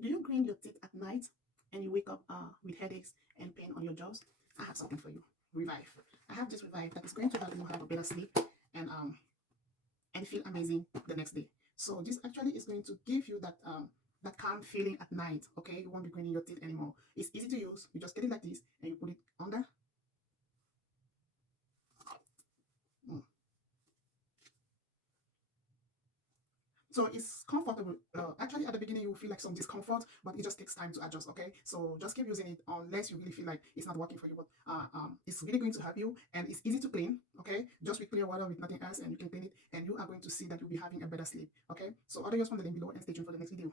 Do you grind your teeth at night and you wake up with headaches and pain on your jaws? I have something for you. Revive. I have this Revive that is going to help you have a better sleep and feel amazing the next day. So this actually is going to give you that calm feeling at night. Okay, you won't be grinding your teeth anymore. It's easy to use. You just get it like this and you put it under. Mm. So it's comfortable. Actually, at the beginning, you will feel like some discomfort, but it just takes time to adjust. Okay, so just keep using it unless you really feel like it's not working for you. But it's really going to help you, and it's easy to clean. Okay, just with clear water, with nothing else, and you can clean it, and you are going to see that you'll be having a better sleep. Okay, so order yours from the link below and stay tuned for the next video.